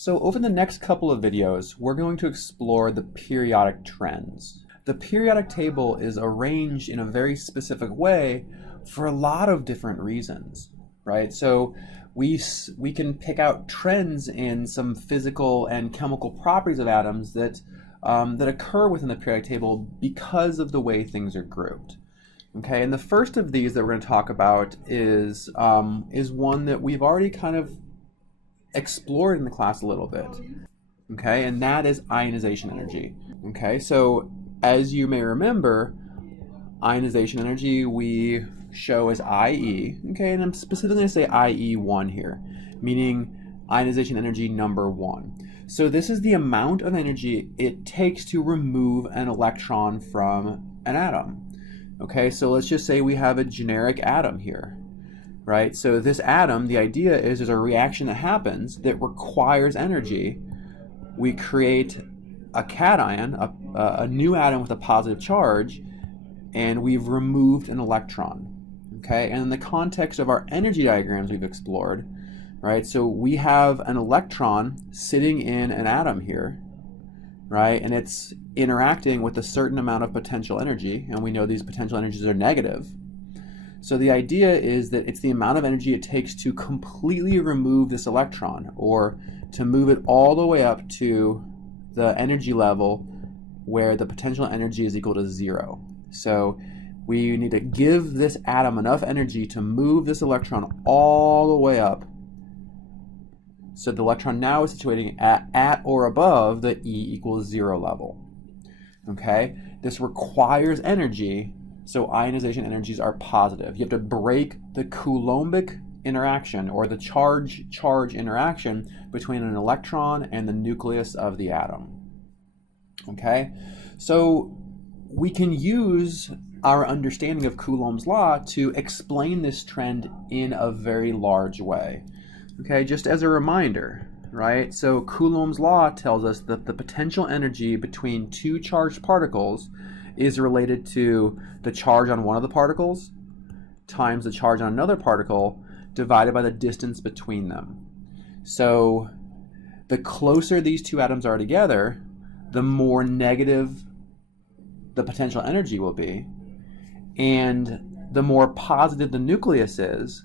So over the next couple of videos, we're going to explore the periodic trends. The periodic table is arranged in a very specific way for a lot of different reasons, right? So we can pick out trends in some physical and chemical properties of atoms that occur within the periodic table because of the way things are grouped. Okay, and the first of these that we're going to talk about is one that we've already kind of explored in the class a little bit. Okay, and that is ionization energy. Okay, so as you may remember, ionization energy we show as IE. Okay, and I'm specifically going to say IE1 here, meaning ionization energy number 1. So this is the amount of energy it takes to remove an electron from an atom. Okay, so let's just say we have a generic atom here, right? So this atom, the idea is there's a reaction that happens that requires energy. We create a cation, a new atom with a positive charge, and we've removed an electron. Okay, and in the context of our energy diagrams we've explored, right? So we have an electron sitting in an atom here, right? And it's interacting with a certain amount of potential energy, and we know these potential energies are negative. So the idea is that it's the amount of energy it takes to completely remove this electron, or to move it all the way up to the energy level where the potential energy is equal to 0. So we need to give this atom enough energy to move this electron all the way up. So the electron now is situating at or above the E equals 0 level. Okay, this requires energy, so ionization energies are positive. You have to break the Coulombic interaction, or the charge-charge interaction between an electron and the nucleus of the atom. Okay, so we can use our understanding of Coulomb's law to explain this trend in a very large way. Okay, just as a reminder, right? So Coulomb's law tells us that the potential energy between two charged particles is related to the charge on one of the particles times the charge on another particle divided by the distance between them. So the closer these two atoms are together, the more negative the potential energy will be, and the more positive the nucleus is,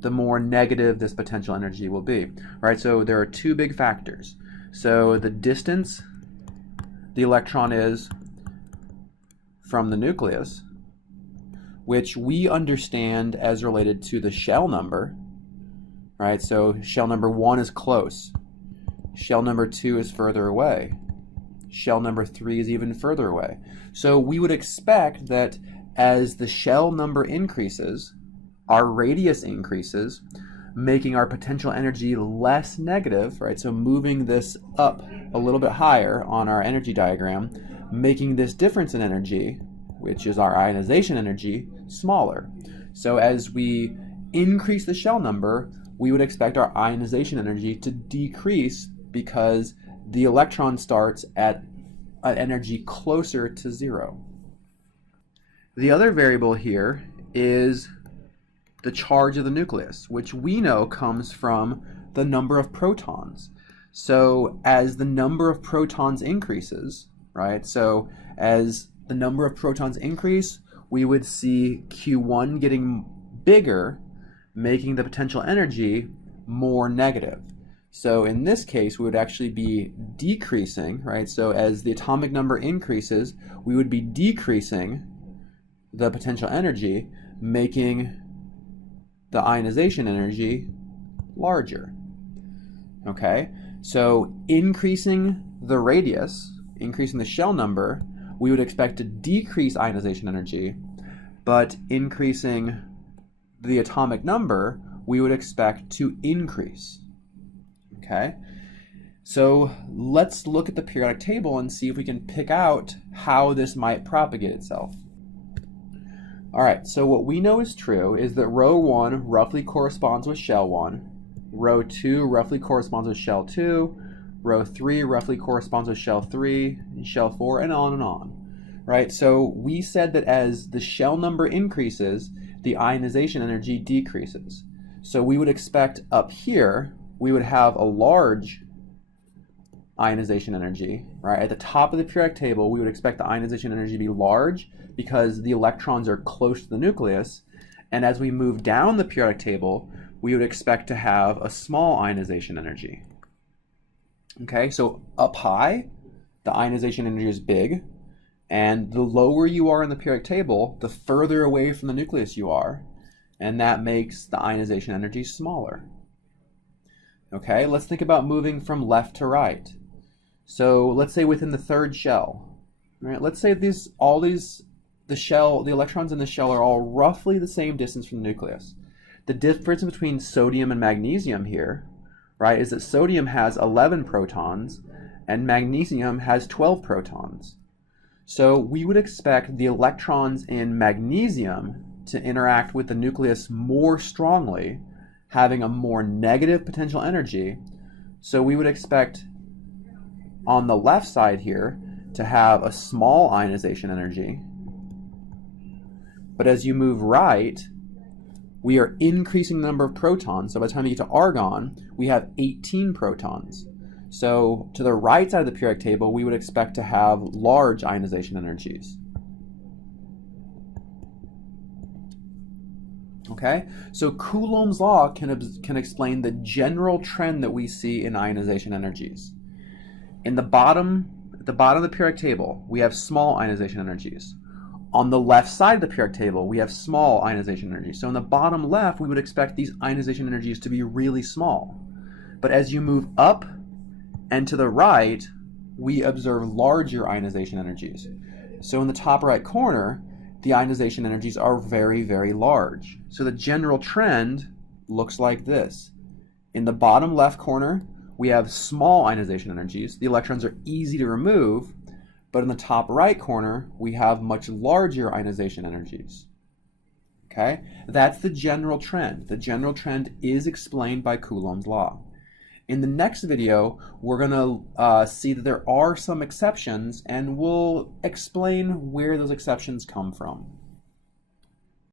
the more negative this potential energy will be, right? So there are two big factors. So the distance the electron is from the nucleus, which we understand as related to the shell number, right? So shell number 1 is close. Shell number 2 is further away. Shell number 3 is even further away. So we would expect that as the shell number increases, our radius increases, making our potential energy less negative, right? So moving this up a little bit higher on our energy diagram, making this difference in energy, which is our ionization energy, smaller. So as we increase the shell number, we would expect our ionization energy to decrease because the electron starts at an energy closer to 0. The other variable here is the charge of the nucleus, which we know comes from the number of protons. So as the number of protons increases, right? So as the number of protons increase, we would see Q1 getting bigger, making the potential energy more negative. So in this case, we would actually be decreasing, right? So as the atomic number increases, we would be decreasing the potential energy, making the ionization energy larger. Okay, so increasing the radius, increasing the shell number, we would expect to decrease ionization energy, but increasing the atomic number, we would expect to increase. Okay, so let's look at the periodic table and see if we can pick out how this might propagate itself. All right, so what we know is true is that row 1 roughly corresponds with shell 1, row 2 roughly corresponds with shell 2, row 3 roughly corresponds with shell 3, and shell 4, and on, right? So we said that as the shell number increases, the ionization energy decreases. So we would expect up here, we would have a large ionization energy, right? At the top of the periodic table, we would expect the ionization energy to be large because the electrons are close to the nucleus. And as we move down the periodic table, we would expect to have a small ionization energy. Okay, so up high, the ionization energy is big, and the lower you are in the periodic table, the further away from the nucleus you are, and that makes the ionization energy smaller. Okay, let's think about moving from left to right. So let's say within the third shell, right? Let's say the electrons in the shell are all roughly the same distance from the nucleus. The difference between sodium and magnesium here, right, is that sodium has 11 protons and magnesium has 12 protons. So we would expect the electrons in magnesium to interact with the nucleus more strongly, having a more negative potential energy. So we would expect on the left side here to have a small ionization energy. But as you move right, we are increasing the number of protons. So by the time you get to argon, we have 18 protons. So to the right side of the periodic table, we would expect to have large ionization energies. Okay, so Coulomb's law can explain the general trend that we see in ionization energies. At the bottom of the periodic table, we have small ionization energies. On the left side of the periodic table, we have small ionization energies. So in the bottom left, we would expect these ionization energies to be really small. But as you move up and to the right, we observe larger ionization energies. So in the top right corner, the ionization energies are very, very large. So the general trend looks like this. In the bottom left corner, we have small ionization energies. The electrons are easy to remove, but in the top right corner, we have much larger ionization energies. Okay, that's the general trend. The general trend is explained by Coulomb's law. In the next video, we're going to see that there are some exceptions, and we'll explain where those exceptions come from.